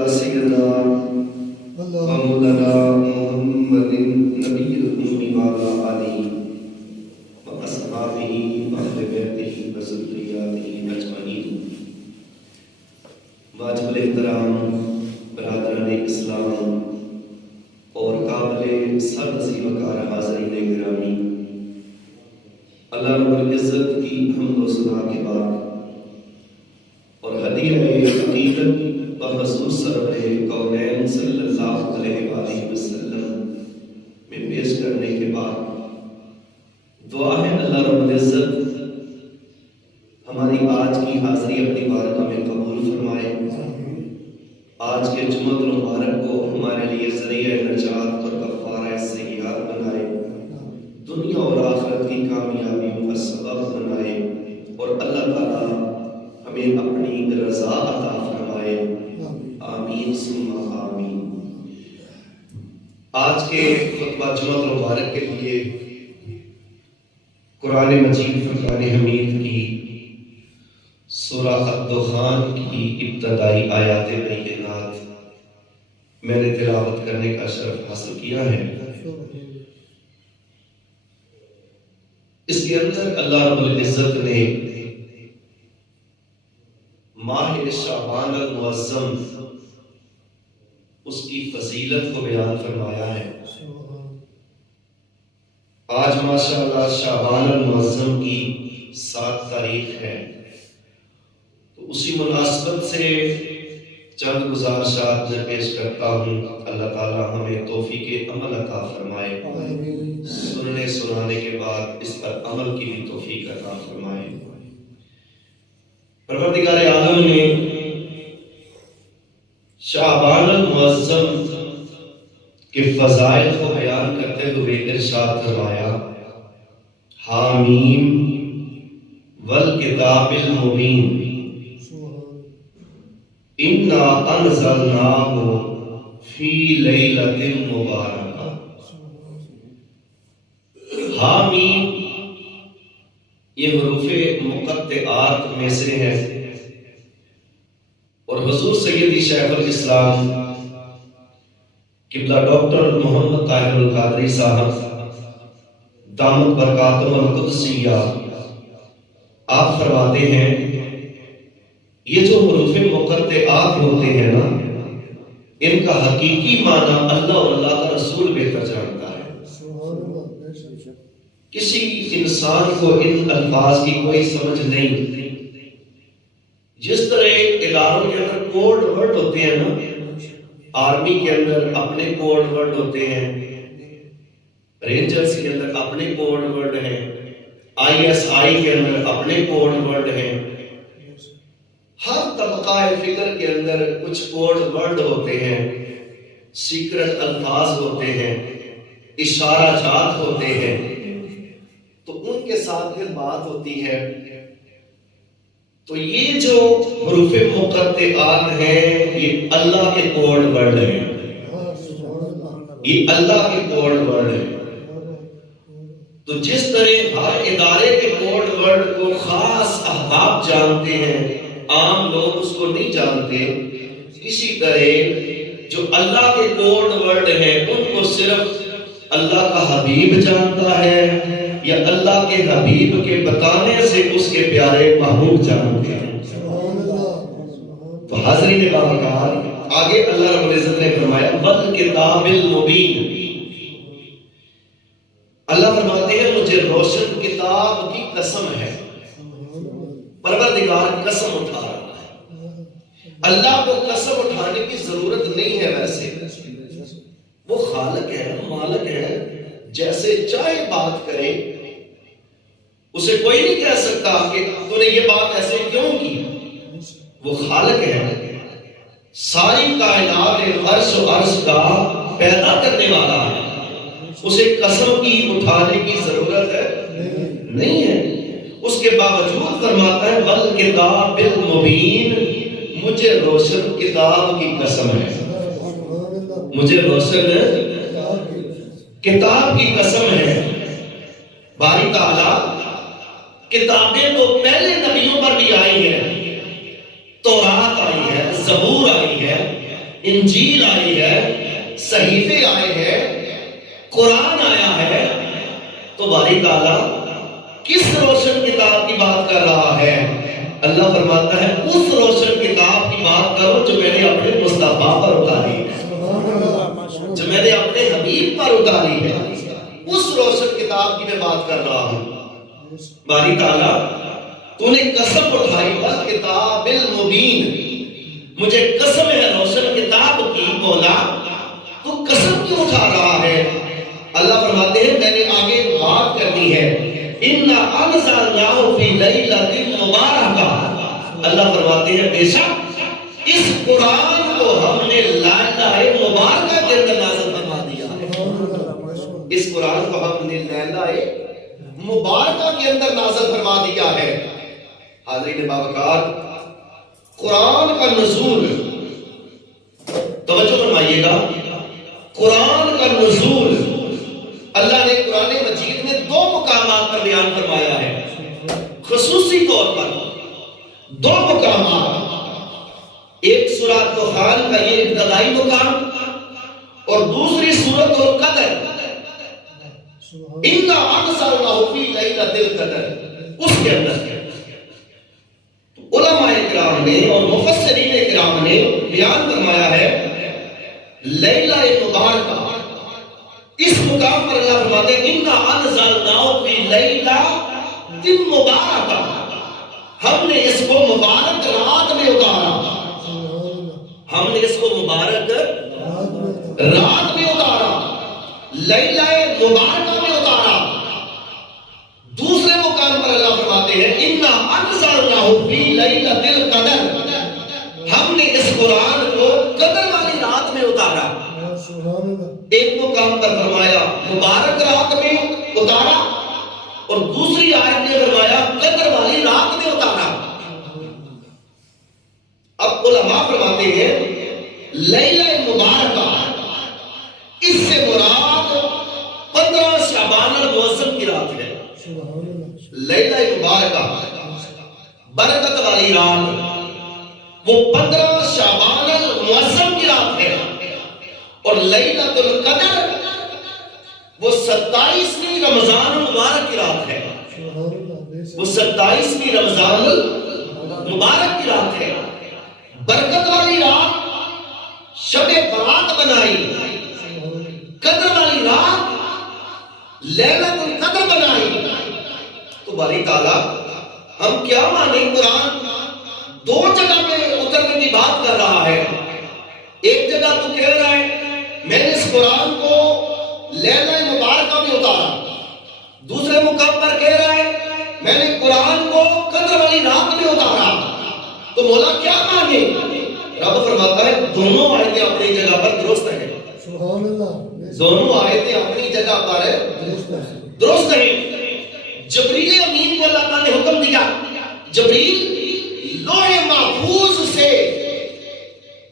على سيدنا ومولانا محمد النبي الأمي وعلى آله وأصحابه وأهل بيته وذرياته أجمعين. واجب احترام برادران اسلام اور قابل سرنزی وقار حاضرین گرامی، اللہ رب العزت کی حمد و ثنا کے بعد اور ہدیہ عقیدت و حضور سرور کونین صلی اللہ علیہ وآلہ وسلم میں پیش کرنے کے بعد دعا ہے اللہ رب العزت ہماری آج کی حاضری اپنی بارگاہ میں قبول فرمائے. آج کے جمعہ المبارک کو ہمارے لیے ذریعہ نجات اور کفارہ سیئات بنائے، دنیا اور آخرت کی کامیابیوں کا سبب بنائے، اور اللہ تعالی ہمیں اپنی رضا عطا فرمائے. آمین ثم آمین. آج کے خطبہ جمعہ المبارک کے لیے قرآن مجید فرقان حمید کی سورہ الدخان کی ابتدائی آیات بینات میں نے تلاوت کرنے کا شرف حاصل کیا ہے. اس کے اندر اللہ رب العزت نے ماہ شعبان المعظم اس کی فضیلت کو بیان فرمایا ہے. آج ماشاءاللہ شعبان المعظم کی 7 تاریخ ہے، تو اسی مناسبت سے چند گزارشات میں پیش کرتا ہوں. اللہ تعالی ہمیں توفیق عمل عطا فرمائے، سننے سنانے کے بعد اس پر عمل کی بھی توفیق عطا فرمائے. پروردگار عالم نے شعبان المعظم کے فضائل کو بیان کرتے ہوئے ارشاد فرمایا: حامیم والکتاب المبین انا انزلناہ فی لیلۃ مبارکہ. حامیم یہ حروف مقطعات میں سے ہے، اور حضور سیدی شیخ الاسلام قبلہ ڈاکٹر محمد طاہر القادری صاحب دامت برکاتہم القدسیہ آپ فرماتے ہیں یہ جو حروف مقطعات ہوتے ہیں نا، ان کا حقیقی معنی اللہ اور اللہ کا رسول بہتر جانتا ہے. کسی انسان کو ان الفاظ کی کوئی سمجھ نہیں. جس طرح اداروں کے اندر کوڈ ورڈ ہوتے ہیں نا، آرمی کے اندر اپنے کوڈ ورڈ ہوتے ہیں، رینجرز کے اندر اپنے کوڈ ورڈ ہیں، ISI کے اندر اپنے کوڈ ورڈ ہیں. ہر طبقہ فکر کے اندر کچھ کوڈ ورڈ ہوتے ہیں، سیکرٹ الفاظ ہوتے ہیں، اشارہ جات ہوتے ہیں. تو ان کے ساتھ پھر بات ہوتی ہے. تو یہ جو حروف مقطعات ہیں یہ اللہ کے کوڈ ورڈ ہیں، یہ اللہ کے کوڈ ورڈ ہیں. تو جس طرح ہر ادارے کے کوڈ ورڈ کو خاص احباب جانتے ہیں، عام لوگ اس کو نہیں جانتے، اسی طرح جو اللہ کے کوڈ ورڈ ہیں ان کو صرف اللہ کا حبیب جانتا ہے، یا اللہ کے حبیب کے بتانے سے اس کے پیارے محبوب جانتے ہیں. تو حاضرین بابرکات، آگے اللہ رب العزت نے فرمایا والکتاب المبین. اللہ فرماتے ہیں مجھے روشن کتاب کی قسم ہے. پروردگار قسم اٹھا رہا ہے. اللہ کو قسم اٹھانے کی ضرورت نہیں ہے. ویسے وہ خالق ہے، مالک ہے، جیسے چاہے بات کرے. اسے کوئی نہیں کہہ سکتا کہ تو نے یہ بات ایسے کیوں کی. وہ خالق ہے، ساری کائنات عرش و عرش کا پیدا کرنے والا ہے. اسے قسم کی اٹھانے کی ضرورت ہے نہیں ہے. اس کے باوجود فرماتا ہے والکتاب المبین، مجھے روشن کتاب کی قسم ہے. مجھے روشن کتاب کی قسم ہے. باری تعالیٰ کتابیں تو پہلے نبیوں پر بھی آئی ہیں، تورات آئی ہے، زبور آئی ہے، انجیل آئی ہے، صحیفے آئے ہیں، قرآن آیا ہے، تو باری تعالیٰ کس روشن کتاب کی بات کر رہا ہے؟ اللہ فرماتا ہے اس روشن کتاب کی بات کرو جو میں نے اپنے مصطفیٰ پر اتاری ہے، جو میں نے اپنے حبیب پر اتاری ہے، اس روشن کتاب کی میں بات کر رہا ہوں۔ باری تعالیٰ تو نے قسم اٹھائی والکتاب المبین، مجھے قسم ہے روشن کتاب کی، مولا تو قسم کیوں اٹھا رہا ہے؟ اللہ فرماتے ہیں میں نے آگے بات کرنی ہے، اِنَّا أَنزَلْنَاهُ فِي لَيْلَةٍ مُبَارَكَةٍ، اللہ فرماتے ہیں بے شک اس قرآن کو ہم نے لیلہ مبارکہ کے اندر نازل فرما دیا ہے، اس قرآن کو ہم نے لیلہ مبارکہ کے اندر نازل فرما دیا ہے۔ حاضرین باوقار، قرآن کا نزول، توجہ فرمائیے گا، قرآن کا نزول اللہ نے قرآن مجید میں 2 مقامات پر بیان فرمایا ہے، خصوصی طور پر 2 مقامات، ایک سورۃ دخان کا یہ ابتدائی مقام اور دوسری سورۃ القدر، اِنَّا أَنزَلْنَاهُ فِي لَيْلَةِ الْقَدْرِ، اس کے اندر علماء کرام نے اور مفسرین کرام نے بیان فرمایا ہے لیلہ مبارکہ، اس مقام پر اللہ فرماتے ہیں اِنَّا أَنزَلْنَاهُ فِي لَيْلَةٍ مُبَارَكَةٍ، ہم نے اس کو مبارک رات میں اتارا، ہم نے اس کو مبارک رات میں اتارا، لیلہ مبارکہ میں اتارا۔ دوسرے مقام پر اللہ فرماتے ہیں اِنَّا أَنزَلْنَاهُ فِي لَيْلَةِ الْقَدْرِ، ہم نے اس قرآن کو قدر والی رات میں اتارا۔ ایک مقام پر فرمایا مبارک رات میں اتارا اور دوسری آیت میں فرمایا قدر والی رات میں اتارا۔ اب علماء فرماتے ہیں لیلہ مبارکہ، اس سے مراد 15 شعبان المعظم کی رات ہے۔ لیلہ مبارکہ برکت والی رات، وہ 15 شعبان المعظم کی رات ہے، اور لیلۃ القدر وہ 27ویں رمضان المبارک کی رات ہے، وہ 27ویں رمضان المبارک کی رات ہے۔ برکت والی رات شب برات بنائی، قدر والی رات لیلۃ القدر بنائی۔ تو باری تعالیٰ ہم کیا مانیں؟ قرآن 2 جگہ پہ اترنے کی بات کر رہا ہے۔ ایک جگہ تو کہہ رہا ہے میں نے اس قرآن کو لیلہ مبارکہ میں اتارا، دوسرے مقام پر کہہ رہا ہے میں نے قرآن کو قدر والی رات میں اتارا، تو مولا کیا مانے؟ رب فرماتا ہے دونوں آیتیں اپنی جگہ پر درست ہیں، دونوں آیتیں اپنی جگہ پر درست ہیں۔ جبریل امین کو اللہ تعالیٰ نے حکم دیا، جبریل لوح محفوظ سے،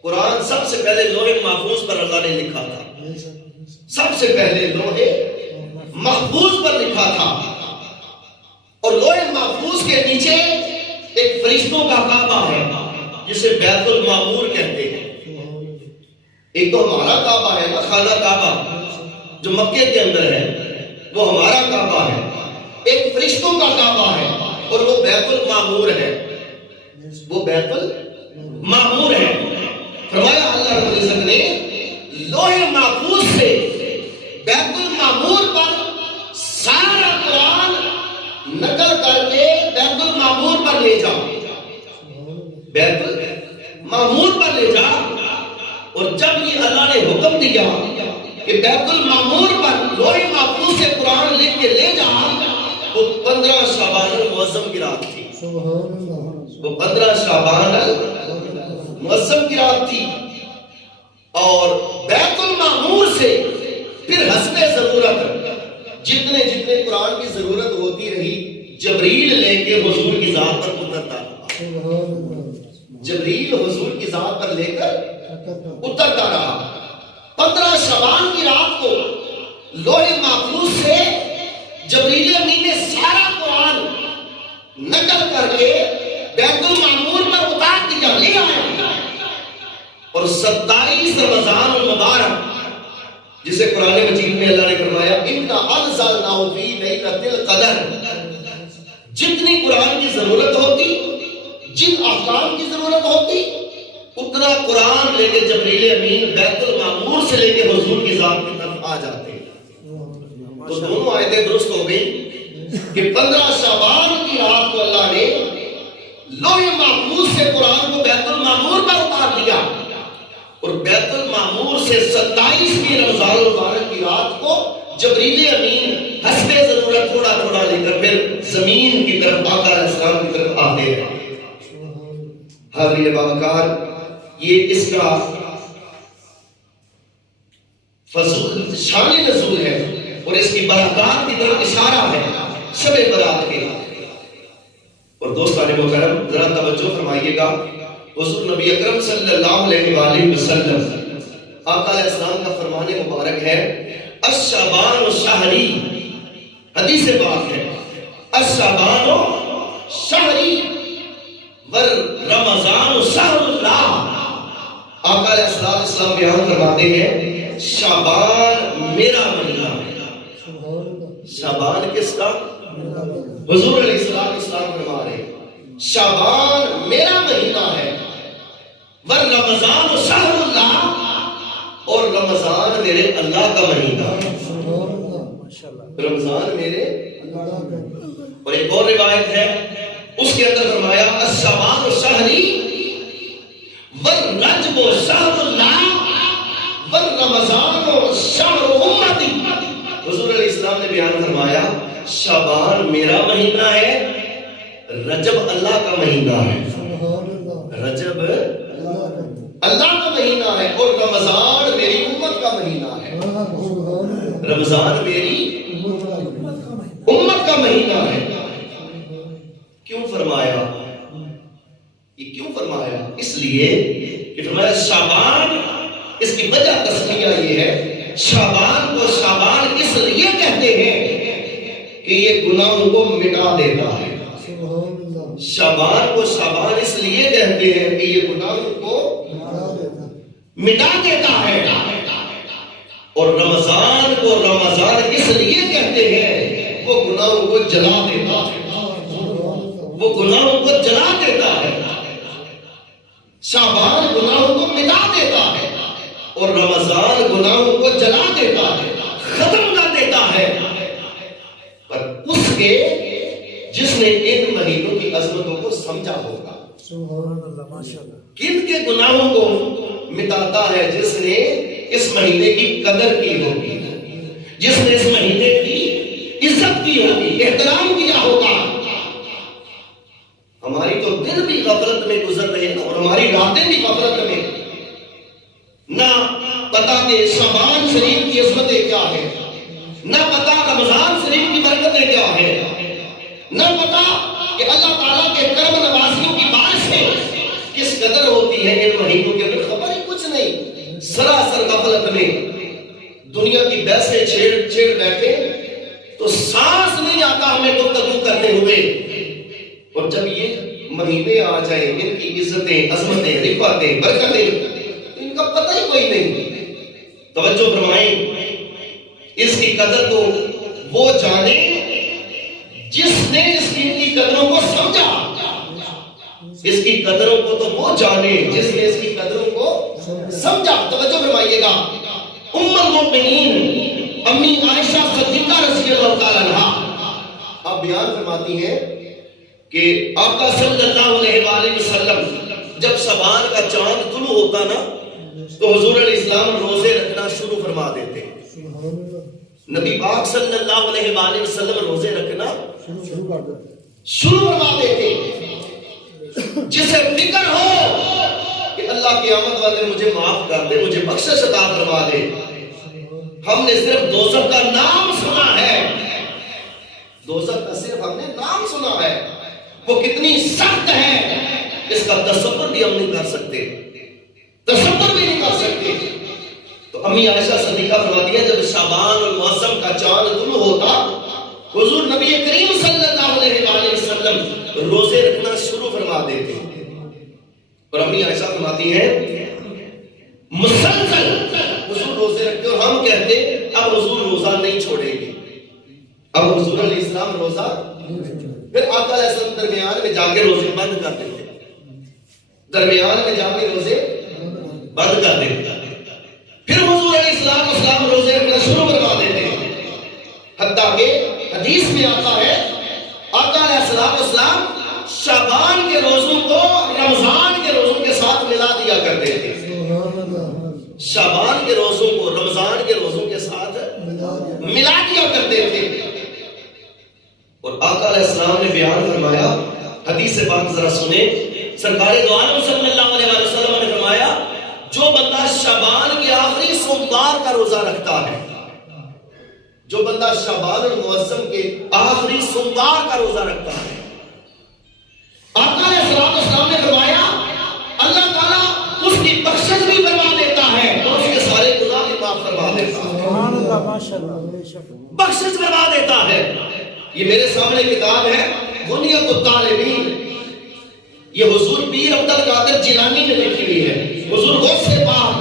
قرآن سب سے پہلے لوح محفوظ پر اللہ نے لکھا تھا، سب سے پہلے لوح محفوظ پر لکھا تھا، اور لوح محفوظ کے نیچے ایک فرشتوں کا کعبہ ہے جسے بیت المعمور کہتے ہیں۔ ایک تو ہمارا کعبہ ہے نا، خانہ کعبہ جو مکے کے اندر ہے، وہ ہمارا کعبہ ہے، ایک فرشتوں کا کعبہ ہے اور وہ بیت المعمور ہے، وہ بیت المعمور ہے۔ فرمایا اللہ رب العزت نے لوح محفوظ سے بیت المعمور پر سارا قرآن نقل کر کے بیت المعمور پر لے جا، بیت المعمور پر لے جا، اور جب یہ اللہ نے حکم دیا کہ بیت المعمور پر لوح محفوظ سے قرآن لکھ کے لے جا، وہ 15 شعبان المعظم کی رات تھی، وہ 15 شعبان المعظم کی رات تھی، اور بیت المعمور سے پھر حسب ضرورت جتنے جتنے قرآن کی ضرورت ہوتی رہی جبریل لے کے حضور کی ذات پر اترتا رہا، جبریل حضور کی ذات پر لے کر اترتا رہا۔ 15 شعبان کی رات کو لوح محفوظ سے جبریل امین نے سارا قرآن نقل کر کے بیت المعمور پر اتار دیا، لے آیا، اور 27 رمضان المبارک جسے قرآن مجید میں اللہ نے فرمایا اِنَّا أَنزَلْنَاهُ فِي لَيْلَةِ الْقَدْرِ، جتنی قرآن کی ضرورت ہوتی، جن احکام کی ضرورت ہوتی، اتنا قرآن لے کے جبریل امین بیت المعمور سے لے کے حضور کی ذات کی طرف آ جاتے ہیں۔ تو دونوں آیتیں درست ہو گئی کہ 15 شعبان کی رات کو اللہ نے لوح محفوظ سے قرآن کو بیت المعمور پر اتار دیا، اور بیت المعمور سے 27ویں رمضان المبارک کی رات کو جبریل امین حسب ضرورت تھوڑا تھوڑا لے کر پھر زمین کی طرف آقا علیہ السلام کی طرف آتے ہیں۔ حاضرین باوقار، یہ اس کا فضل شان نزول ہے اور اس کی برکات کی طرف اشارہ ہے شب برات کے۔ اور دوستان محترم ذرا توجہ فرمائیے گا، حضور نبی اکرم صلی اللہ علیہ وآلہ وسلم آقا علیہ السلام کا فرمان مبارک ہے الشعبان شہری، حدیث پاک ہے الشعبان شہری ورمضان شہر اللہ۔ آقا علیہ السلام بیان فرماتے ہیں شعبان میرا مہینہ ہے۔ شعبان کس کا؟ حضور علیہ السلام فرما رہے ہیں شعبان میرا مہینہ ہے، ورمضان شہر اللہ، اور رمضان میرے اللہ کا مہینہ ہے۔ رمضان میرے، اور ایک اور روایت ہے اس کے اندر فرمایا الشعبان شہری والرجب شہر اللہ والرمضان شہر امتی۔ حضور علیہ السلام نے بیان فرمایا شعبان میرا مہینہ ہے، رجب اللہ کا مہینہ ہے، رجب اللہ کا مہینہ ہے، اور رمضان میری امت کا مہینہ ہے، رمضان میری امت کا مہینہ ہے۔ کیوں فرمایا؟ یہ کیوں فرمایا؟ اس لیے کہ فرمایا شعبان، اس کی وجہ تسمیہ یہ ہے شعبان کو شعبان اس لیے کہتے ہیں کہ یہ گناہوں کو مٹا دیتا ہے۔ شعبان کو شعبان اس لیے کہتے ہیں کہ یہ گناہوں کو مٹا دیتا ہے، اور رمضان کو رمضان اس لیے کہتے ہیں وہ گناہوں کو جلا دیتا ہے، وہ گناہوں کو جلا دیتا ہے۔ شعبان گناہوں کو مٹا دیتا ہے اور رمضان گناہوں کو جلا دیتا ہے، ختم کر دیتا ہے۔ پر اس کے جس نے ان مہینوں کی عظمتوں کو سمجھا ہوگا، کن کے گناہوں کو مٹاتا ہے؟ جس نے اس مہینے کی قدر کی ہوگی، جس نے اس مہینے کی عزت کی ہوگی، احترام کیا ہوگا۔ ہماری تو دن بھی غفلت میں گزر رہے ہیں اور ہماری راتیں بھی غفلت میں، نہ پتا کہ شعبان شریف کی عظمتیں کیا ہے، نہ پتا رمضان شریف کی برکتیں کیا ہے، نہ پتا کہ اللہ تعالیٰ کے کرم نوازیوں کی بارشیں کس قدر ہوتی ہے ان مہینوں کے اندر، خبر ہی کچھ نہیں، سراسر غفلت میں دنیا کی بحثیں چھیڑ بیٹھے تو سانس نہیں آتا ہمیں گفتگو کرتے ہوئے، اور جب یہ مہینے آ جائیں ان کی عزتیں، عظمتیں، رفعتیں، برکتیں ان کا پتہ ہی کوئی نہیں۔ توجہ فرمائیں، اس کی قدر تو وہ جانے جس نے اس کی قدروں کو سمجھا، اس کی قدروں کو تو وہ جانے جس نے اس کی قدروں کو سمجھا۔ توجہ فرمائیے گا، ام المؤمنین امی عائشہ صدیقہ رضی اللہ تعالیٰ عنہا آپ بیان فرماتی ہیں کہ آقا صلی اللہ علیہ وآلہ وسلم جب شعبان کا چاند طلوع ہوتا نا تو حضور علیہ السلام روزے رکھنا شروع فرما دیتے۔ نبی پاک صلی اللہ علیہ وآلہ وسلم روزے رکھنا شروع فرما دیتے۔ جسے فکر ہو کہ اللہ قیامت والے مجھے معاف کر دے، مجھے بخشش عطا فرما دے، ہم نے صرف دوزخ کا نام سنا ہے، دوزخ کا صرف ہم نے نام سنا ہے، وہ کتنی سخت ہے اس کا تصور بھی ہم نہیں کر سکتے، تصور بھی نہیں کر سکتے۔ تو امی عائشہ صدیقہ فرماتی ہے جب شعبان المعظم کا چاند طلوع ہوتا حضور نبی کریم صلی اللہ علیہ وآلہ وسلم روزے رکھنا شروع فرما دیتے، اور امی عائشہ فرماتی ہے مسلسل حضور روزے رکھتے اور ہم کہتے اب حضور روزہ نہیں چھوڑیں گے. اب حضور علیہ السلام روزہ، پھر آقا علیہ السلام درمیان میں جا کے روزے بند کر دیتے، درمیان میں جا کے روزے بند کر دیتے. پھر حضور علیہ السلام روزے رکھنا شروع کروا دیتے، حتیٰ کہ حدیث میں آتا ہے آقا علیہ السلام شعبان کے روزوں کو رمضان کے روزوں کے ساتھ ملا دیا کرتے تھے. شعبان کے روزوں کو رمضان کے روزوں کے ساتھ ملا دیا کرتے تھے. اور آقا علیہ السلام نے بیان فرمایا، حدیث پاک ذرا سنیں، سرکار دو عالم صلی اللہ علیہ وسلم نے فرمایا جو بندہ شعبان کے آخری سوموار کا روزہ رکھتا ہے، جو بندہ شعبان المعظم کے آخری سوموار کا روزہ رکھتا ہے، آقا علیہ السلام نے فرمایا اللہ تعالیٰ اس کی بخشش بھی فرما دیتا ہے اور اس کے سارے گناہ بھی معاف فرما دیتا ہے، بخشش فرما دیتا ہے. یہ میرے سامنے کتاب ہے غنیۃ الطالبین، یہ حضور پیر عبد القادر جیلانی نے لکھی ہوئی ہے. حضور غوث پاک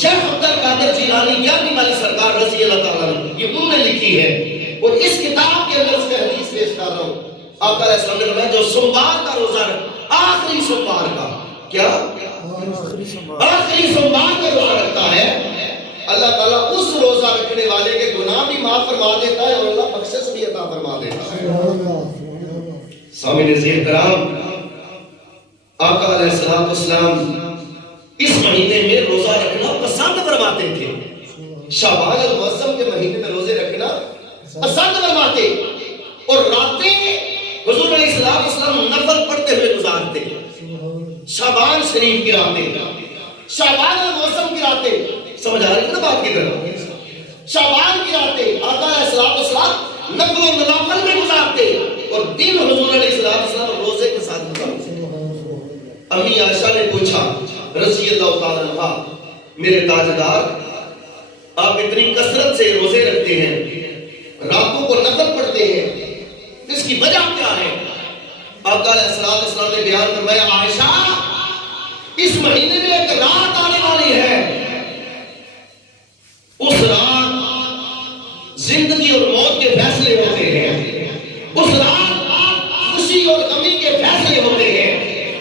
شیخ عبد القادر جیلانی یعنی والی سرکار رضی اللہ تعالیٰ عنہ یہ انہوں نے لکھی ہے. اور اس کتاب کے اندر اس میں حدیث پیش کر رہا ہوں. آقا علیہ السلام نے فرمایا جو سوموار کا روزہ رکھتا، آخری سوموار کا، کیا آخری سوموار کا روزہ رکھتا ہے، اللہ تعالیٰ اس روزہ رکھنے والے کے گناہ بھی معاف فرما دیتا ہے اور اللہ بخشش بھی عطا فرما دیتا ہے. سامعین عزیز کرام، آقا علیہ السلام اس مہینے میں روزہ رکھنا پسند فرماتے تھے. شعبان المعظم کے مہینے میں روزے رکھنا پسند فرماتے اور راتیں حضور علیہ السلام نفل پڑھتے ہوئے گزارتے. شعبان شریف کی راتیں، شعبان المعظم کی راتیں، سمجھ آ رہی ہے نا بات کی طرح؟ شعبان کی راتیں آقا علیہ السلام نفل و نوافل میں گزارتے اور دن حضور علیہ السلام روزے کے ساتھ گزارتے. امی عائشہ نے پوچھا رضی اللہ تعالیٰ عنہ، میرے تاجدار آپ اتنی کثرت سے روزے رکھتے ہیں، راتوں کو نفل پڑھتے ہیں، اس کی وجہ کیا ہے؟ آقا علیہ السلام نے بیان فرمایا عائشہ اس مہینے میں ایک رات آنے والی ہے، اس رات زندگی اور موت کے فیصلے ہوتے ہیں، اس رات خوشی اور غمی کے فیصلے ہوتے ہیں،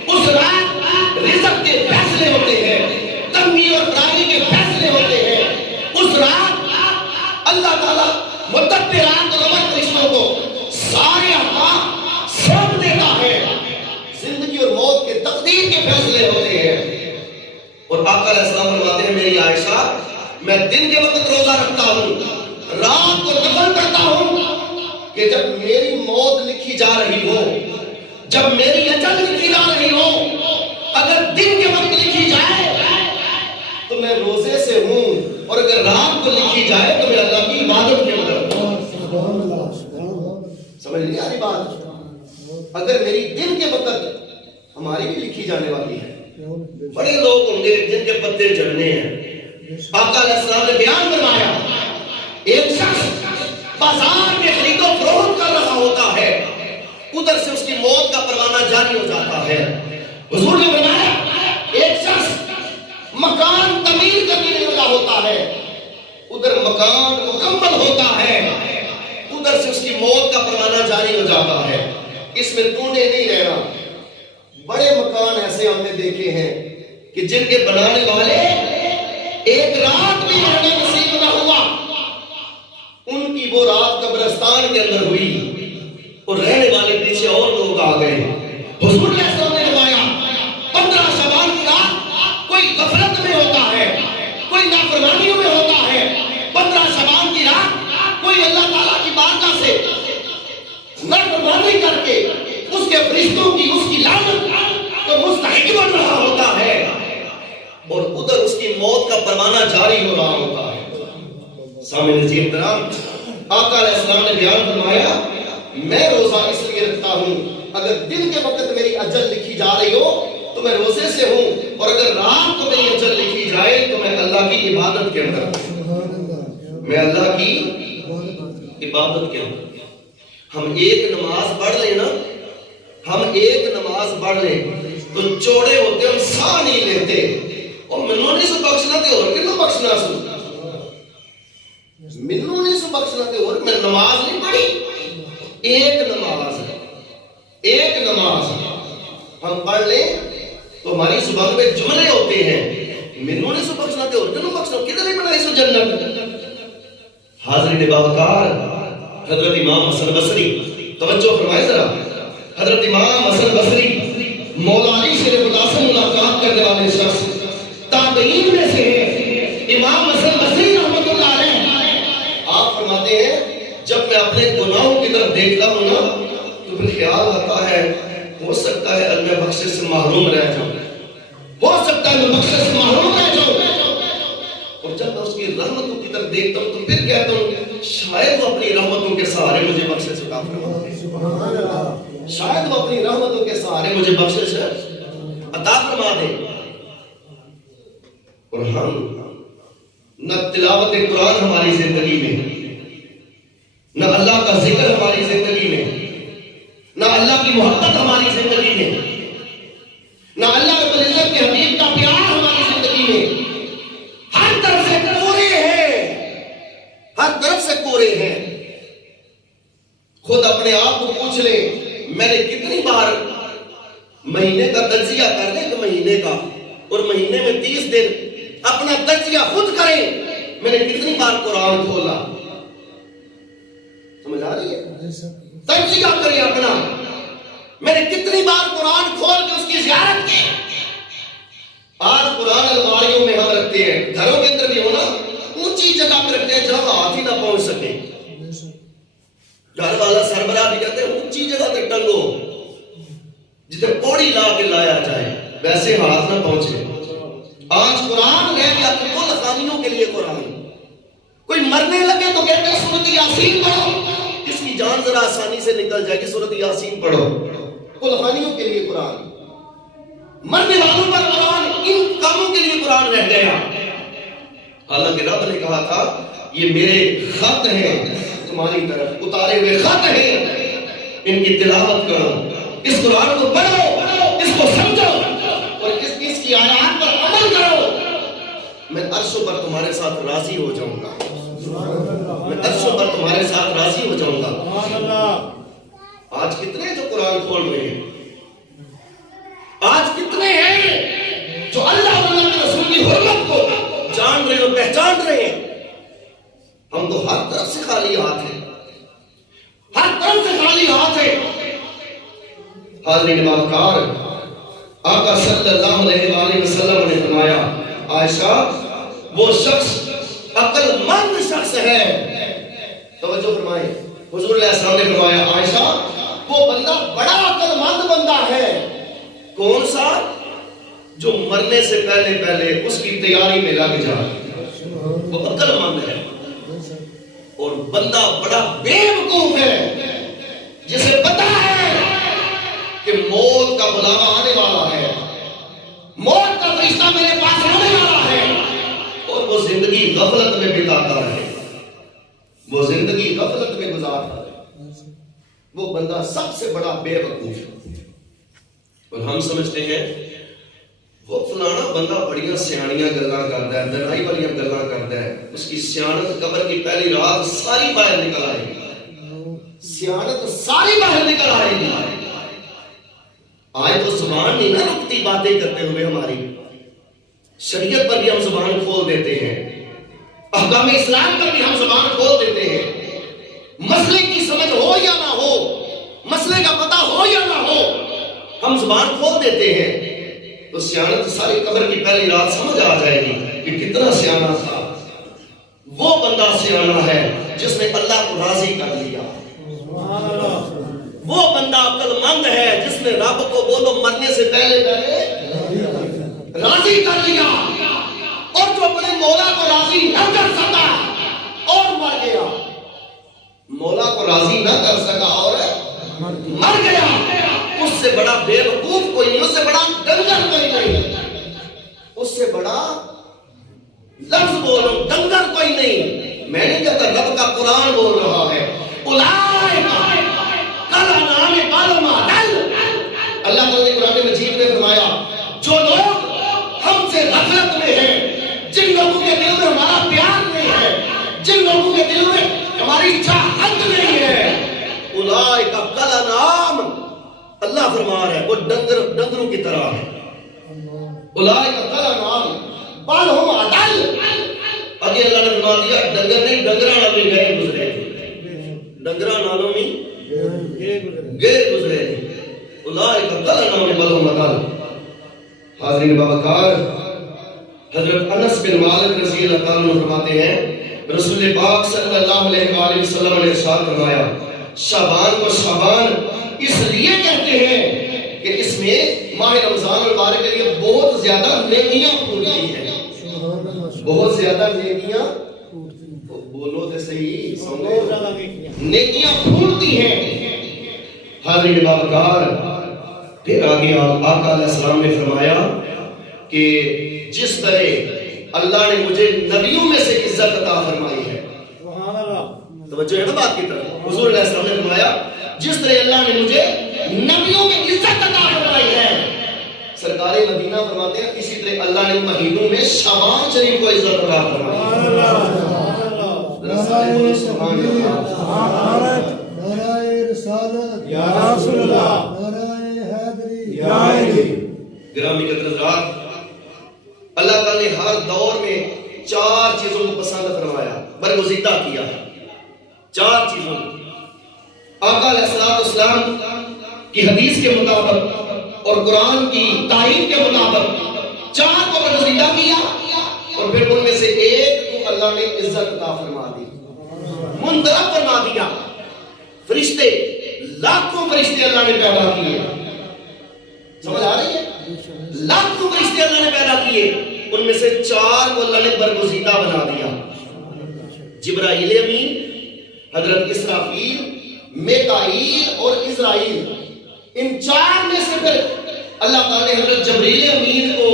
اس رات رزق کے فیصلے ہوتے ہیں، تنگی اور فراغی کے فیصلے ہوتے ہیں، اس رات اللہ تعالیٰ مدبرات اور امر فرشتوں کو سارے احکام سونپ دیتا ہے، زندگی اور موت کے تقدیر کے فیصلے ہوتے ہیں. اور آقا علیہ السلام فرماتے ہیں میری عائشہ میں دن کے وقت روزہ رکھتا ہوں، رات کو نفل کرتا ہوں کہ جب میری موت لکھی جا رہی ہو، جب میری اجل لکھی جا رہی ہو، اگر دن کے وقت لکھی جائے تو میں روزے سے ہوں اور اگر رات کو لکھی جائے تو میں اللہ کی عبادت کے اندر ہوں. سمجھ نہیں آ رہی بات؟ اگر میری دن کے وقت ہماری بھی لکھی جانے والی ہے، بڑے لوگ ہوں گے جن کے پتے جھڑنے ہیں. آقا علیہ السلام نے بیان فرمایا ایک شخص بازار میں خرید و فروخت کر رہا ہوتا ہے، ادھر سے اس کی موت کا پروانہ جاری ہو جاتا ہے. حضور نے فرمایا ایک شخص مکان تعمیر کرنے لگا ہوتا ہے، ادھر مکان مکمل ہوتا ہے، ادھر سے اس کی موت کا پروانہ جاری ہو جاتا ہے. اس میں تو نے نہیں رہنا. بڑے مکان ایسے ہم نے دیکھے ہیں کہ جن کے بنانے والے ایک رات بھی رہنا نصیب نہ ہوا، ان کی وہ رات قبرستان کے اندر ہوئی اور رہنے والے پیچھے اور لوگ آ گئے. حضور نے فرمایا 15 شعبان کی رات کوئی غفلت میں ہوتا ہے، کوئی نافرمانیوں میں ہوتا ہے، 15 شعبان کی رات کوئی اللہ تعالیٰ کی بارگاہ سے نافرمانی کر کے اس کے فرشتوں کی اس کی لعنت تو مستحق بن رہا ہوتا ہے اور ادھر اس کی موت کا پروانہ جاری ہو رہا ہوتا ہے. سامعین عزیز کرام، آقا علیہ السلام نے بیان فرمایا میں روزہ اس لیے رکھتا ہوں اگر دن کے وقت میری اجل لکھی جا رہی ہو تو میں روزے سے ہوں اور اگر رات کو میری اجل لکھی جائے تو میں اللہ کی عبادت کے اندر ہوں، میں اللہ کی عبادت کے اندر. ہم ایک نماز پڑھ لیں نا، ہم ایک نماز پڑھ لیں تو چوڑے ہوتے ہم سا نہیں لیتے، اور منوں نہیں سو بخشنا تے اور کنوں بخشنا سو منوں نہیں سو بخشنا تے اور میں نماز نہیں پڑھی ایک نماز ہے ایک نماز ہم پڑھ لیں تو ہماری زبان میں جملے ہوتے ہیں منوں نہیں سو بخشنا تے اور کنوں بخشنا کدھر نہیں بنائی سو جنت حاضرین باوقار حضرت امام حسن بصری توجہ فرمائے ذرا حضرت امام حسن بصری مولا علی شیر خدا سے ملاقات کرنے والے شخص تابعین میں سے ہیں امام حسن بصری رحمۃ اللہ علیہ آپ فرماتے ہیں جب میں اپنے گناہوں کی طرف دیکھتا ہوں نا تو پھر خیال آتا ہے ہو سکتا ہے میں بخشش سے محروم رہ جاؤں ہو سکتا ہے میں بخشش سے محروم رہ جاؤں اور جب میں اس کی رحمتوں کی طرف دیکھتا ہوں تو پھر کہتا ہوں شاید وہ اپنی رحمتوں کے سہارے مجھے بخشش عطا فرما دے شاید وہ اپنی رحمتوں کے سہارے مجھے بخشش عطا فرما دے اور ہم نہ تلاوت قرآن ہماری زندگی میں نہ اللہ کا ذکر ہماری زندگی میں نہ اللہ کی محبت ہماری زندگی میں نہ اللہ رب العزت کے حبیب کا پیار ہماری زندگی میں ہر طرف سے کورے ہیں ہر طرف سے کورے ہیں خود اپنے آپ کو پوچھ لیں میں نے کتنی بار مہینے کا تجزیہ کر لیں کہ مہینے کا اور مہینے میں 30 دن اپنا تجزیہ خود کریں میں نے کتنی بار قرآن کھولا سمجھ آ رہی ہے تجزیہ کریں اپنا میں نے کتنی بار قرآن کھول کے اس کی زیارت کی آج قرآن الماریوں میں ہم رکھتے ہیں گھروں کے اندر بھی ہونا اونچی جگہ پہ رکھتے ہیں جہاں ہاتھ ہی نہ پہنچ سکے گھر والا سربراہ بھی کہتے ہیں اونچی جگہ پہ ٹنگو جتنے پوڑی لا کے لایا جائے ویسے ہاتھ نہ پہنچے آج قرآن رہ گیا کل خانیوں کے لیے قرآن کوئی مرنے لگے تو کہتے ہیں سورۃ یاسین پڑھو اس کی جان ذرا آسانی سے نکل جائے گی سورۃ یاسین پڑھو کل خانیوں کے لیے قرآن مرنے والوں پر قرآن ان کاموں کے لیے قرآن رہ گیا حالانکہ رب نے کہا تھا یہ میرے خط ہیں تمہاری طرف اتارے ہوئے خط ہیں ان کی تلاوت کرو اس قرآن کو پڑھو اس کو سمجھو اور اس کی آیات پر عمل کرو میں عرشوں پر تمہارے ساتھ راضی ہو جاؤں گا میں عرشوں پر تمہارے ساتھ راضی ہو جاؤں گا آج کتنے جو قرآن کھول رہے ہیں آج کتنے ہیں جو اللہ اور اللہ کے رسول کی حرمت کو جان رہے اور پہچان رہے ہیں ہم تو ہر طرف سے خالی ہاتھ ہیں ہر طرف سے خالی ہاتھ ہیں حاضرین باوقار آقا صلی اللہ علیہ وآلہ وسلم نے فرمایا عائشہ وہ شخص عقل مند شخص ہے توجہ فرمائیں حضور علیہ السلام نے فرمایا عائشہ وہ بندہ بڑا عقل مند بندہ ہے کون سا جو مرنے سے پہلے پہلے اس کی تیاری میں لگ جائے وہ عقل مند ہے اور بندہ بڑا بے وقوف ہے جسے پتا ہے کہ موت کا بلاوا آنے والا ہے موت کا فرشتہ میرے پاس آنے والا ہے اور وہ زندگی غفلت میں بتاتا ہے وہ زندگی غفلت میں گزارتا ہے وہ بندہ سب سے بڑا بے وقوف ہے اور ہم سمجھتے ہیں وہ فلانا بندہ بڑیاں سیاڑیاں گلاں کرتا ہے دنائی والیاں گلاں کرتا ہے اس کی سیانت قبر کی پہلی رات ساری باہر نکل آئے گی سیانت ساری باہر نکل آئے گی آج تو زبان نہیں نہ رکتی باتیں کرتے ہوئے ہماری شریعت پر بھی ہم زبان کھول دیتے ہیں احکام اسلام پر بھی ہم زبان کھول دیتے ہیں مسئلے کی سمجھ ہو یا نہ ہو مسئلے کا پتہ ہو یا نہ ہو ہم زبان کھول دیتے ہیں تو سیانت ساری قبر کی پہلی رات سمجھ آ جائے گی کہ کتنا سیانہ تھا وہ بندہ سیانہ ہے جس نے اللہ کو راضی کر لیا وہ بندہ عقل مند ہے جس نے رب کو بولو مرنے سے پہلے پہلے راضی کر لیا اور جو اپنے مولا کو راضی نہ کر سکا اور مر گیا مولا کو راضی نہ کر سکا اور مر گیا اس سے بڑا بے وقوف کوئی نہیں اس سے بڑا ڈنگر کوئی نہیں اس سے بڑا لفظ بولو ڈنگر کوئی نہیں میں نہیں کہتا رب کا قرآن بول رہا ہے اللہ تعالیٰ نے قرآن مجید میں فرمایا جو لوگ ہم سے غفلت میں کے دل میں ہمارا پیار نہیں ہے، جن لوگوں کے دل میں ہماری چاہت نہیں ہے، اولئک کالانعام، اللہ فرما رہا ہے وہ ڈنگروں کی طرح ہے، اولئک کالانعام بل ہم اضل، آگے اللہ نے فرما دیا ڈنگر نہیں، ڈنگراں نالوں گئے گزرے، ڈنگراں نالوں بھی گئے گزرے، اولئک کالانعام بل ہم اضل۔ حاضرین باوقار، حضرت انس بن مالک رضی اللہ عنہ فرماتے ہیں رسول پاک صلی اللہ علیہ وآلہ وسلم نے ارشاد فرمایا شعبان کو شعبان اس لیے کہتے ہیں کہ اس میں ماہ رمضان المبارک کے لیے بہت زیادہ نیکیاں پھوٹتی ہیں، بہت زیادہ نیکیاں، بولو تو صحیح، نیکیاں پھوٹتی ہیں۔ حاضرین باوقار، پھر آگے آقا علیہ السلام نے فرمایا کہ جس طرح اللہ نے مجھے نبیوں میں سے عزت عطا فرمائی ہے، توجہ ہے نا بات کی طرف، حضور علیہ السلام نے فرمایا جس طرح اللہ نے مجھے نبیوں میں عزت عطا فرمائی ہے، سرکار مدینہ فرماتے ہیں اسی طرح اللہ نے مہینوں میں شعبان شریف کو عزت عطا فرمائی ہے۔ یا رسول اللہ، گرامی حضرات، اللہ تعالی نے ہر دور میں 4 چیزوں کو پسند فرمایا، برگزیدہ کیا ہے، 4 چیزوں کو۔ آقا علیہ السلام کی حدیث کے مطابق اور قرآن کی تعریف کے مطابق 4 کو برگزیدہ کیا، اور پھر ان میں سے ایک کو اللہ نے عزت عطا فرما دی، منتخب فرما دیا۔ فرشتے، لاکھوں فرشتے اللہ نے پیدا کیے، سمجھ آ رہی ہے؟ لاکھوں فرشتے اللہ نے پیدا کیے، ان میں سے 4 کو اللہ نے برگزیدہ بنا دیا، جبرائیل امین، حضرت اسرافیل، میکائیل اور اسرائیل، ان 4 میں سے پھر اللہ تعالیٰ نے حضرت جبریل امین کو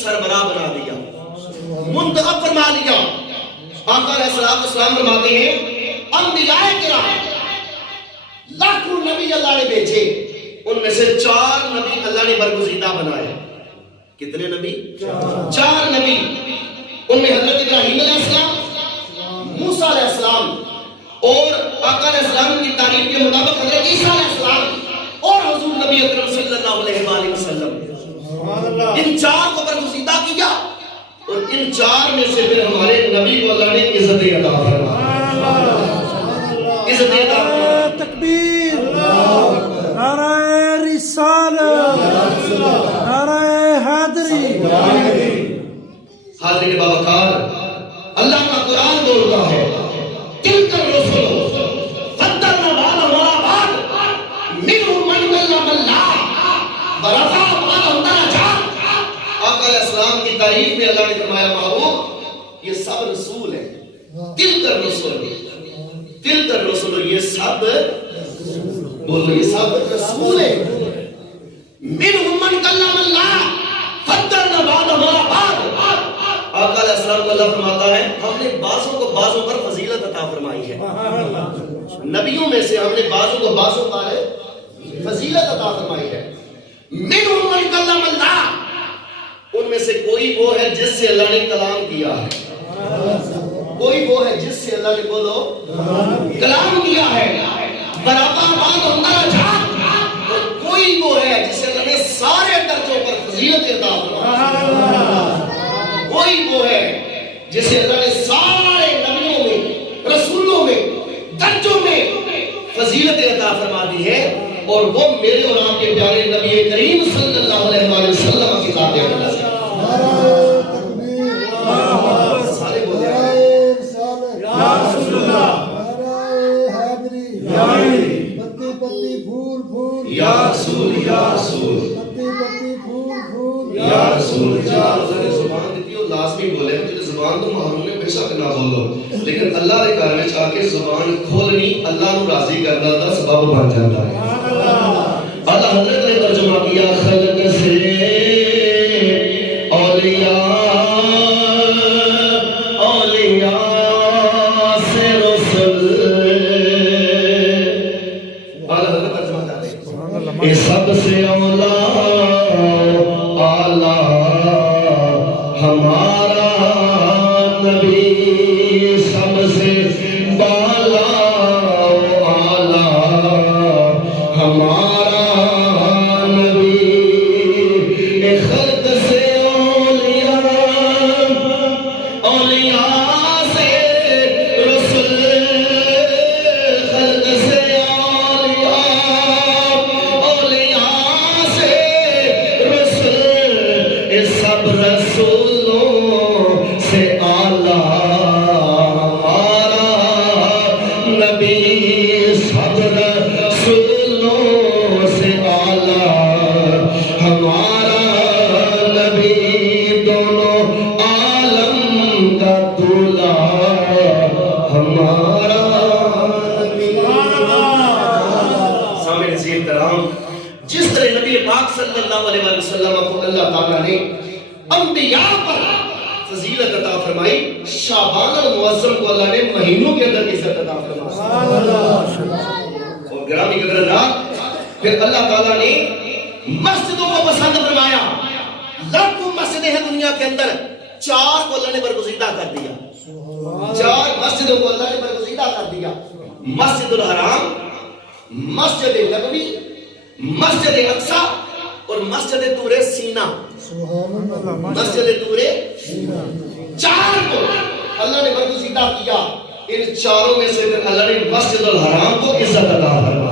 سربراہ بنا دیا، منتخب فرما دیا۔ آقا علیہ السلام فرماتے ہیں انبیاء کرام، لاکھوں نبی اللہ نے بھیجے، ان میں سے 4 نبی اللہ نے برگزیدہ بنائے۔ کتنے نبی؟ 4 نبی، ان میں حضرت ابراہیم علیہ السلام، موسیٰ علیہ السلام، اور آقا علیہ السلام کی تعریف کے مطابق حضرت عیسیٰ علیہ السلام، اور حضور نبی اکرم صلی اللہ علیہ وآلہ وسلم۔ ان 4 کو برگزیدہ کیا، اور ان 4 میں سے پھر ہمارے نبی کو اللہ نے عزت عطا فرمائی، عزت عطا فرمائی۔ تکبیر، نعرہ رسالت، نعرہ حیدری۔ حاضرین باوقار، اللہ کا قرآن بولتا ہے تلک الرسل فضلنا بعضهم على بعض منهم من کلم اللہ ورفع بعضهم درجات۔ آقا علیہ السلام کی تعریف میں اللہ نے فرمایا محبوب یہ سب رسول ہیں، تلک الرسل، تلک الرسل، یہ سب، بولو یہ سب رسول ہیں، منهم من کلم اللہ فضلنا بعضهم على بعض۔ آقا علیہ السلام کو اللہ فرماتا ہے ہم نے بعضوں کو بعضوں پر فضیلت عطا فرمائی ہے، نبیوں میں سے ہم نے بعضوں کو بعضوں پر فضیلت عطا فرمائی ہے۔ منهم من کلم اللہ، ان میں سے کوئی وہ ہے جس سے اللہ نے کلام کیا ہے، کوئی وہ ہے جس سے اللہ نے بولو کلام کیا ہے، برابر بعض درجات، اور کوئی وہ ہے جس سے اللہ نے سارے درجوں پر فضیلت عطا فرمائی، کوئی وہ ہے جسے اللہ نے سارے نبیوں میں، رسولوں میں، درجوں میں فضیلت عطا فرما دی ہے، اور وہ میرے اور آپ کے پیارے نبی کریم صلی اللہ علیہ وآلہ وسلم کی ذات اقدس ہے۔ سارے بولے یا رسول اللہ، پتی پتی پھول پھول، یا رسول، یا رسول، پتی پتی پھول پھول، یا رسول۔ جب اللہ نے زبان دیتی ہے لازمی بولے، تیری زبان تو محروم ہے بے شک نہ بولو، لیکن اللہ کے گھر میں آ کے زبان کھولنی اللہ کو راضی کرنا دا سبب بن جاتا ہے۔ اللہ حضرت نے ترجمہ کیا خلق سے اولیاء، اولیاء سے رسل، اللہ حضرت ترجمہ کرتے ہیں یہ سب سے اولا اعلیٰ ہمارا صلی اللہ علیہ وسلم کو اللہ تعالیٰ نے انبیاء پر فضیلت عطا فرمائی، شعبان المعظم کو اللہ نے مہینوں کے اندر عزت عطا فرمائی۔ اور گرامی قدر حضرات، پھر اللہ تعالیٰ نے مسجدوں کو پسند فرمایا۔ لاکھوں مسجدیں ہیں دنیا کے اندر، 4 کو اللہ نے برگزیدہ کر دیا، 4 مسجدوں کو اللہ نے برگزیدہ کر دیا، مسجد الحرام، مسجد نبوی، مسجد اقصی اور مسجد طور سینا۔ مسجد طور سینا 4 کو اللہ نے برگزیدہ کیا۔ ان 4 میں سے پھر اللہ نے مسجد الحرام کو عزت عطا فرمائی۔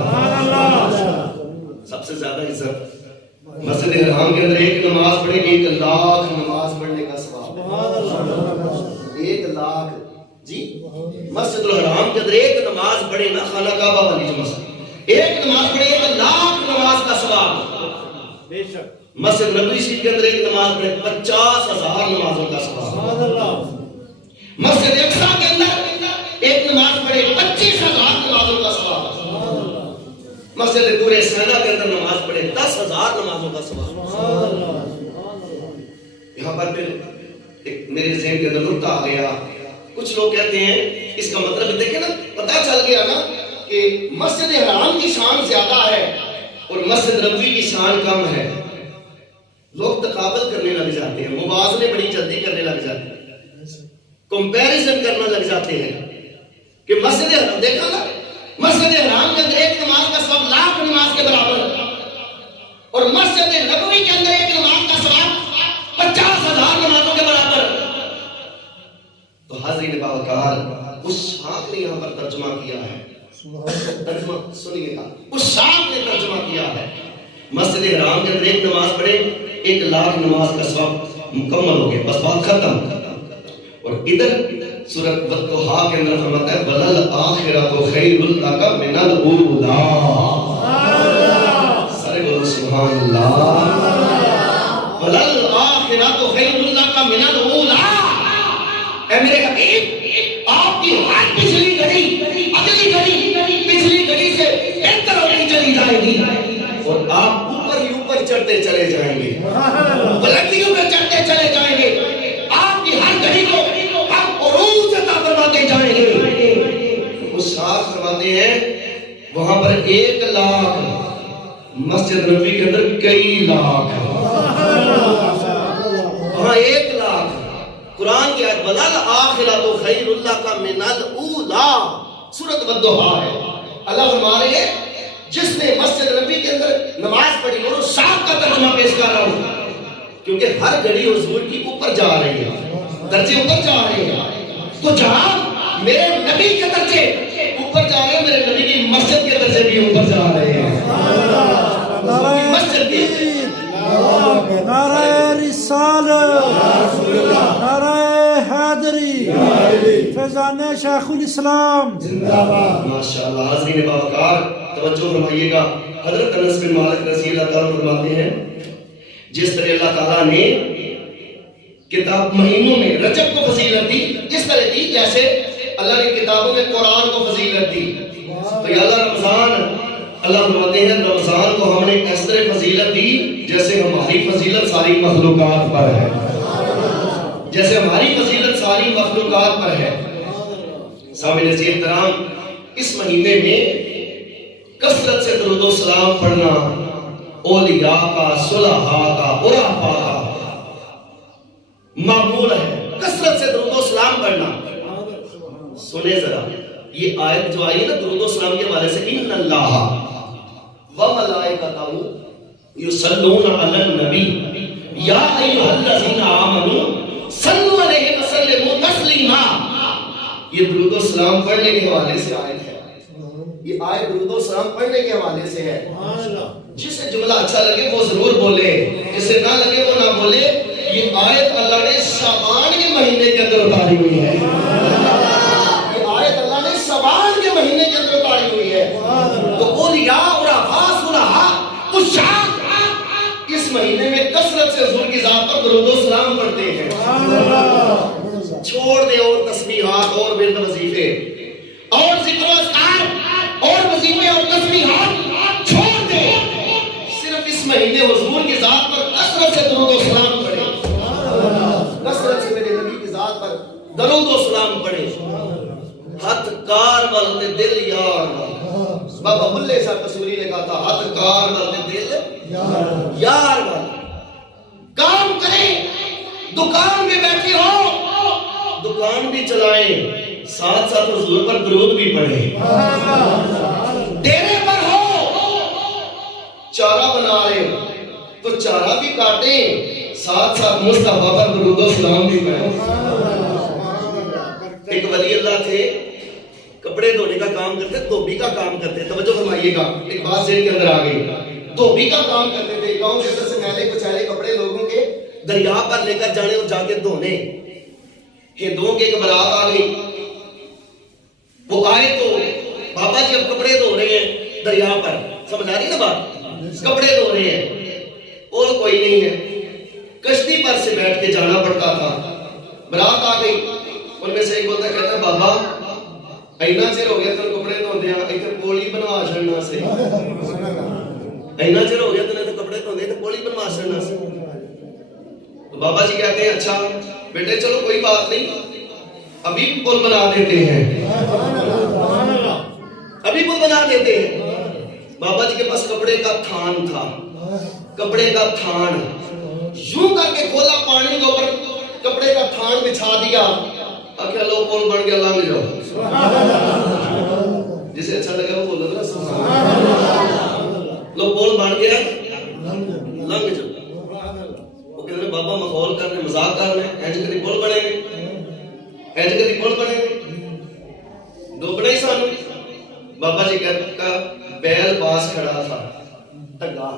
سب سے زیادہ عزت مسجد الحرام کے اندر ایک نماز پڑھے 1 لاکھ نماز پڑھنے کا ثواب۔ 1 لاکھ جی، مسجد الحرام کے اندر ایک نماز پڑھے نا، خانہ کعبہ والی جو مسجد، ایک نماز پڑھے 1 لاکھ نماز کا ثواب۔ مسجد نبوی شریف کے اندر ایک نماز پڑھے 50,000 نمازوں کا ثواب۔ مسجد اقصی کے اندر ایک نماز پڑھے 25,000 نمازوں کا ثواب۔ مسجد طور سینا کے اندر نماز پڑھے 10,000 نمازوں کا ثواب۔ یہاں پر پھر میرے ذہن کے اندر نکتہ آ گیا، کچھ لوگ کہتے ہیں اس کا مطلب دیکھیں نا، پتہ چل گیا نا کہ مسجد حرام کی شان زیادہ ہے اور مسجد نبوی کی شان کم ہے۔ لوگ تقابل کرنے لگ جاتے ہیں، موازنے بڑی جلدی کرنے لگ جاتے ہیں، کمپیریزن کرنا لگ جاتے ہیں کہ مسجد حرام، دیکھا نا مسجد حرام کے اندر ایک نماز کا ثواب لاکھ نماز کے برابر، اور مسجد نبوی کے اندر ایک نماز کا ثواب 50,000 نمازوں کے برابر۔ تو حاضرین باوقار، اس شاخ نے یہاں پر ترجمہ کیا ہے، ترجمہ سنیے گا، اس شاخ نے ترجمہ کیا ہے مسجد حرام کے اندر ایک نماز پڑھے 1 لاکھ نماز کا ثواب مکمل ہو گیا، بس بات ختم۔ اور ادھر سورۃ والضحیٰ کے اندر فرماتا ہے وَلَلْآخِرَةُ خَيْرٌ لَكَ مِنَ الْأُولَىٰ۔ سارے بولو سبحان اللہ۔ وَلَلْآخِرَةُ خَيْرٌ لَكَ مِنَ الْأُولَىٰ۔ اے میرے حبیب، آپ کی ہر پچھلی گھڑی، اگلی گھڑی، پچھلی گھڑی سے بہتر ہوتی چلی جائے گی، اور آپ اوپر ہی اوپر چڑھتے چلے جائیں گے، بلندیوں پہ چڑھتے چلے جائیں گے، آپ کی ہر گھڑی کو ہم عروج عطا فرماتے جائیں گے۔ وہ شاخ فرماتے ہیں وہاں پر 1 لاکھ، مسجد نبوی کے اندر کئی لاکھ، وہاں 1 لاکھ۔ قرآن کی آیت وَلَلْآخِرَةُ خَيْرٌ لَكَ مِنَ الْأُولَىٰ، سورۃ والضحیٰ ہے۔ اللہ فرما رہے ہیں جس نے مسجد نبی کے اندر نماز پڑھی، اور اس شاخ کا ترجمہ پیش کر رہا ہوں کیونکہ ہر گھڑی حضور کی اوپر جا رہی ہے، درجے اوپر جا رہے ہیں، تو جہاں میرے نبی کے درجے اوپر جا رہے ہیں، میرے نبی کی مسجد کے درجے بھی اوپر جا رہے ہیں۔ مسجد بھی نعرہ رسالت، نعرہ حیدری، فیضان شیخ الاسلام زندہ باد۔ ماشاءاللہ۔ حاضرین باوقار، توجہ فرمائیے گا، حضرت انس بن مالک رضی اللہ تعالیٰ فرماتے ہیں جس طرح اللہ تعالیٰ نے کتاب مہینوں میں رجب کو فضیلت دی، اس طرح دی جیسے اللہ نے کتابوں میں قرآن کو فضیلت دی۔ تو یا اللہ رمضان، اللہ فرماتے ہیں رمضان کو ہم نے اس طرح فضیلت دی جیسے ہماری فضیلت ساری مخلوقات پر ہے، جیسے ہماری فضیلت ساری مخلوقات پر ہے۔ سامعین عزیز احترام، اس مہینے میں کثرت سے درود و سلام پڑھنا اولیاء کا، صلحاء کا، عرفاء کا معمول ہے، کثرت سے درود و سلام پڑھنا۔ سنیں ذرا یہ آیت جو آئی ہے نا درود و سلام کے حوالے سے، ان اللہ وملائکتہ یصلون علی النبی یا ایھا الذین آمنوا صلوا علیہ وسلموا تسلیما۔ یہ درود و سلام پڑھنے کے حوالے سے آیت ہے، یہ آیت درود و سلام پڑھنے کے حوالے سے ہے۔ جسے جملہ اچھا لگے وہ ضرور بولے، جسے نہ لگے وہ نہ بولے۔ یہ آیت اللہ نے شعبان کے مہینے کے اندر اتاری ہوئی ہے، یہ آیت اللہ نے شعبان کے مہینے کے اندر اتاری ہوئی ہے۔ تو اولیاء اور عفاظ صلحاء اس مہینے میں کثرت سے حضور کی ذات پر درود و سلام پڑھتے ہیں۔ چھوڑ دے اور تسبیحات اور ورد وظیفے اور ذکر و اذکار اور وظیفے اور تسبیحات چھوڑ دے، صرف اس مہینے حضور کی ذات پر کثرت سے درود و سلام پڑھیں، کثرت سے میرے نبی کی ذات پر درود و سلام پڑھیں۔ ہاتھ کار والتے دل یار وال، بابا بلے صاحب قصوری نے کہا تھا ہاتھ کار والتے دل یار وال۔ کام کریں، دکان میں بیٹھے ہو دکان بھی چلائیں، ساتھ ساتھ حضور پر درود بھی پڑھیں۔ ڈیرے پر ہو چارہ بنا رہے ہو تو چارہ بھی کاٹیں، ساتھ ساتھ مصطفیٰ پر درود و سلام بھی پڑھیں۔ ایک ولی اللہ تھے، کپڑے دھونے کا کام کرتے، دھوبی کا کام کرتے، توجہ فرمائیے گا، ایک بات ذہن کے اندر آ گئی، دھوبی کا کام کرتے تھے، گاؤں کے اندر سے میلے کچالے کپڑے لوگوں کے دریا پر لے کر جانے اور جا کے دھونے۔ ہندوؤں کی ایک برات آ گئی، وہ آئے تو بابا جی اب کپڑے دھو رہے ہیں دریا پر، سمجھ آ رہی نا بات، کپڑے دھو رہے ہیں اور کوئی نہیں ہے، کشتی پر سے بیٹھ کے جانا پڑتا تھا۔ برات آ گئی، ان میں سے ایک بولتا کہتا ہے بابا اینا چر ہو گیا تو کپڑے دھوندے ہیں، ایتھے پولی بنوا چھڑنا سے، اینا چر ہو گیا تو کپڑے دھوندے ہیں، پولی بنوا چھڑنا سے۔ تو بابا جی کہتے ہیں اچھا بیٹے چلو کوئی بات نہیں، ابھی پل بنا دیتے ہیں، ابھی پل بنا دیتے ہیں۔ بابا جی کے پاس کپڑے کا تھان تھا، کپڑے کا تھان یوں کر کے کھولا، پانی کے اوپر کپڑے کا تھان بچھا دیا، آکھا لو پل بن گیا، لنگ جاؤ۔ جسے اچھا لگا وہ بولو نا سبحان اللہ، لو پل بن گیا لنگ جاؤ۔ وہ کہتے ہیں بابا مخول کرنے، مذاق کرنے، اینج کدی پل بنے گے، اینج کدی پل بنے گے، ڈوبنا ہی سانو۔ بابا جی کا بیل پاس کھڑا تھا ٹگا،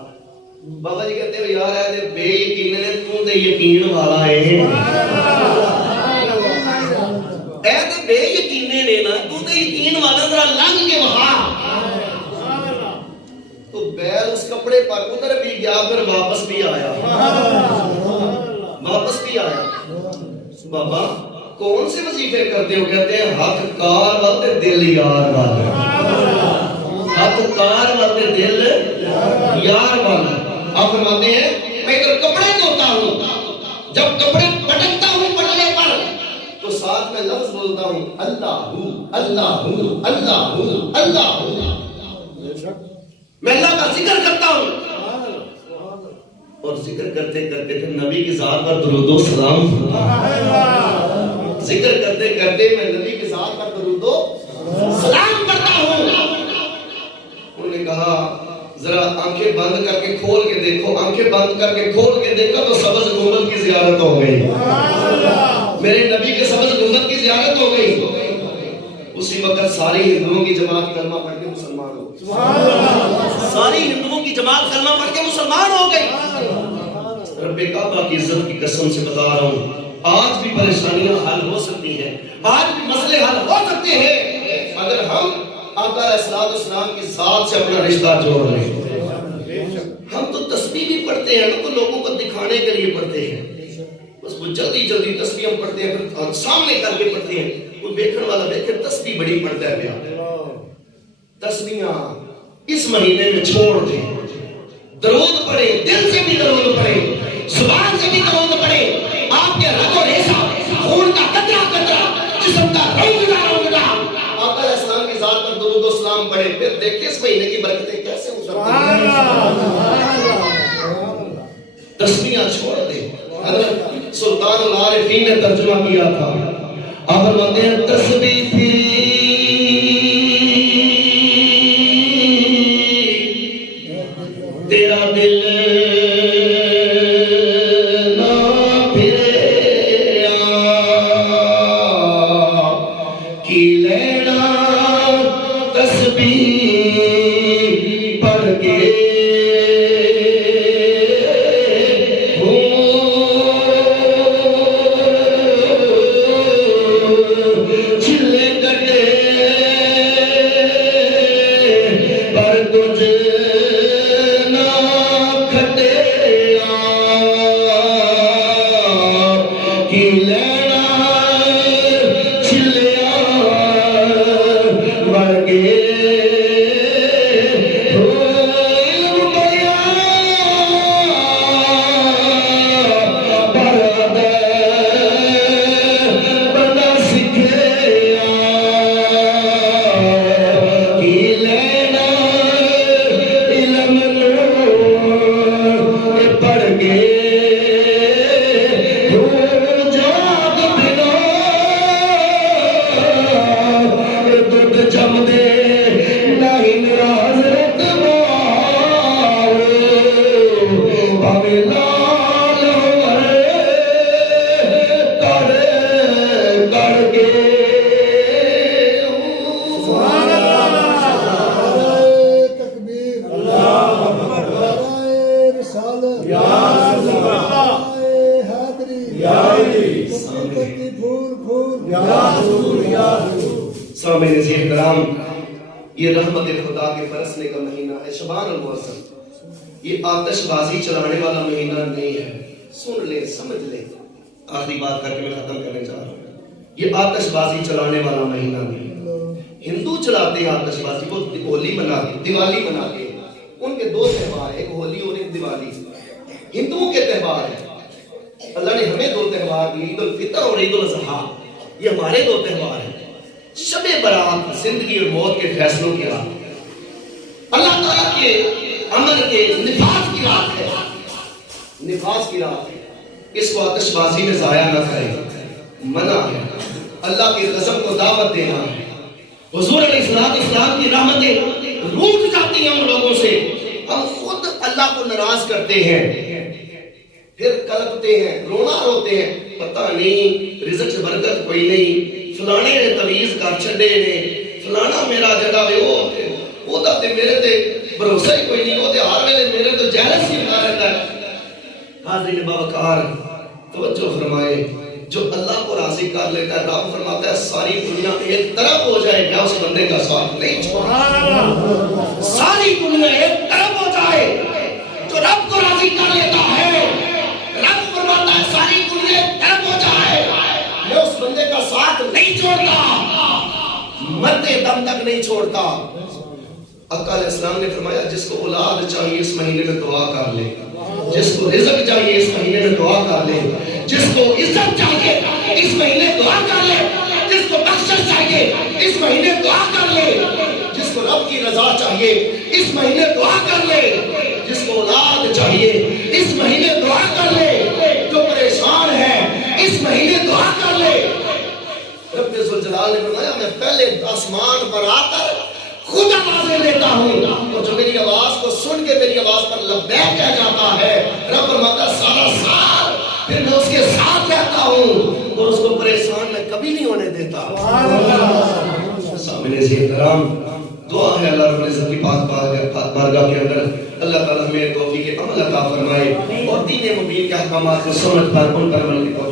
بابا جی کہتے ہیں یار اے بے یقین نے، تو تے یقین والا ہے، اے تے بے یقینے نے نا، تو تے یقین والا، ذرا لنگ کے وہاں۔ تو بیل اس کپڑے پر ادھر بھی گیا، پھر واپس بھی آیا، واپس بھی آیا۔ بابا کون سے وظیفے کرتے ہو؟ کہتے ہیں ہاتھ کار والتے دل یار والا، ہاتھ کار والتے دل یار والا۔ آپ فرماتے ہیں میں اگر کپڑے دھوتا ہوں، جب کپڑے پٹکتا ہوں پٹلے پر تو ساتھ میں لفظ بولتا ہوں اللہ اللہ اللہ اللہ، میں اللہ کا ذکر کرتا ہوں، اور ذکر کرتے کرتے پھر نبی کی ذات پر درود و سلام، ذکر کرتے کرتے میں نبی کی ذات پر درود و سلام کرتا ہوں۔ انہوں نے کہا ذرا آنکھیں بند کر کے کھول کے دیکھو، آنکھیں بند کر کے کھول کے دیکھا تو سبز گنبد کی زیارت ہو گئی، میرے نبی کے سبز گنبد کی زیارت ہو گئی۔ اسی وقت ساری ہندوؤں کی جماعت کلمہ پڑھ کے مسلمان ہو گئی، ساری ہندوؤں کی جماعت کلمہ پڑھ کے مسلمان ہو گئی۔ رب کعبہ کی عزت کی قسم سے بتا رہا ہوں، آج بھی پریشانیاں حل ہو سکتی ہیں، آج بھی مسئلے حل ہو سکتے ہیں اگر ہم آقا علیہ السلام کی ذات سے اپنا رشتہ جوڑ لیں۔ ہم تو تسبیح بھی پڑھتے ہیں تو لوگوں کو دکھانے کے لیے پڑھتے ہیں، بس وہ جلدی جلدی تسبیح ہم پڑھتے ہیں، پھر سامنے کر کے پڑھتے ہیں، وہ دیکھنے والا دیکھے تسبیح بڑی پڑھتا ہے پیا۔ تسبیحاں اس مہینے میں چھوڑ دیں، درود پڑھیں، دل سے بھی درود پڑھیں، زبان سے بھی درود پڑھیں، آپ کے رگ و ریشہ، خون کا قطرہ قطرہ، جسم کا رنگنا رنگنا آقا علیہ السلام کی ذات پر درود و سلام پڑھیں، پھر دیکھیں اس مہینے کی برکتیں کیسے اترتی ہیں۔ تسبیحاں چھوڑ دیں۔ حضرت سلطان العارفین نے ترجمہ کیا تھا، آپ فرماتے ہیں تسبیح پھری تیرا دل چلے سامعین عزیز کرام، یہ رحمت خدا کے برسنے کا مہینہ ہے شعبان المعظم، یہ آتش بازی چلانے والا مہینہ نہیں ہے۔ سن لیں، سمجھ لیں، آخری بات کر کے میں ختم کرنے جا رہا ہوں، یہ آتش بازی چلانے والا مہینہ نہیں ہے۔ ہندو چلاتے ہیں آتش بازی، وہ ہولی مناتے، دیوالی مناتے ہیں، ان کے دو تہوار، ایک ہولی اور ایک دیوالی، ہندوؤں کے تہوار ہیں۔ اللہ نے ہمیں دو تہوار دی، عید الفطر اور عید الاضحیٰ، یہ ہمارے دو تہوار ہیں۔ شب برات زندگی اور موت کے فیصلوں کی رات ہے، اللہ تعالیٰ کے امر کے نفاذ کی رات ہے، نفاذ کی رات ہے۔ اس کو آتش بازی میں ضائع نہ کریں، منع ہے۔ اللہ کی قسم کو دعوت دینا ہے۔ حضور علیہ السلام کی رحمتیں روٹ جاتی ہیں ان لوگوں سے، ہم خود اللہ کو ناراض کرتے ہیں، پھر کلپتے ہیں، رونا روتے ہیں، پتہ نہیں رزق سے برکت کوئی نہیں، فلانے نے تویز کر چھڑے نے، فلانا میرا جڑا وے وہ تے میرے تے بھروسہ ہی کوئی نہیں، وہ تے ہر ویلے میرے تو جیلس ہی ہوتا رہتا ہے۔ حاضرین باوقار توجہ فرمائے، جو اللہ کو راضی کر لیتا ہے، رب فرماتا ہے ساری دنیا ایک طرف ہو جائے میں اس بندے کا ساتھ نہیں چھوڑوں۔ ساری دنیا ایک طرف ہو جائے، جو رب کو راضی کر لیتا ہے، رب فرماتا ہے ساری دنیا ایک طرف ہو جائے میں اس بندے کا ساتھ نہیں چھوڑتا، مرتے دم تک نہیں چھوڑتا۔ آقا علیہ السلام نے فرمایا جس کو اولاد چاہیے اس مہینے میں دعا کر لے، جس کو رزق چاہیے اس مہینے میں دعا کر لے، جس کو عزت چاہیے اس مہینے دعا کر لے، جس کو بخشش چاہیے اس مہینے دعا کر لے، جس کو رب کی رضا چاہیے اس مہینے دعا کر لے، جس کو اولاد چاہیے اس مہینے دعا کر لے، جو پریشان ہے اس مہینے دعا کر لے۔ رب ذوالجلال نے فرمایا میں پہلے آسمان پر آ کر خود آوازیں دیتا ہوں، اور جو میری آواز کو سن کے میری آواز پر لبیک کہہ جاتا ہے، رب فرماتا ہے سارا سال پھر میں اس کے ساتھ رہتا ہوں اور اس کو پریشان میں کبھی نہیں ہونے دیتا۔ سامعین عزیز کرام، دعا ہے اللہ رب العزت کی پاک بارگاہ کے اندر اللہ تعالیٰ ہمیں توفیق عمل عطا فرمائے اور دین مبین کے احکامات کو سمجھ پر ان پر عمل کی توفیق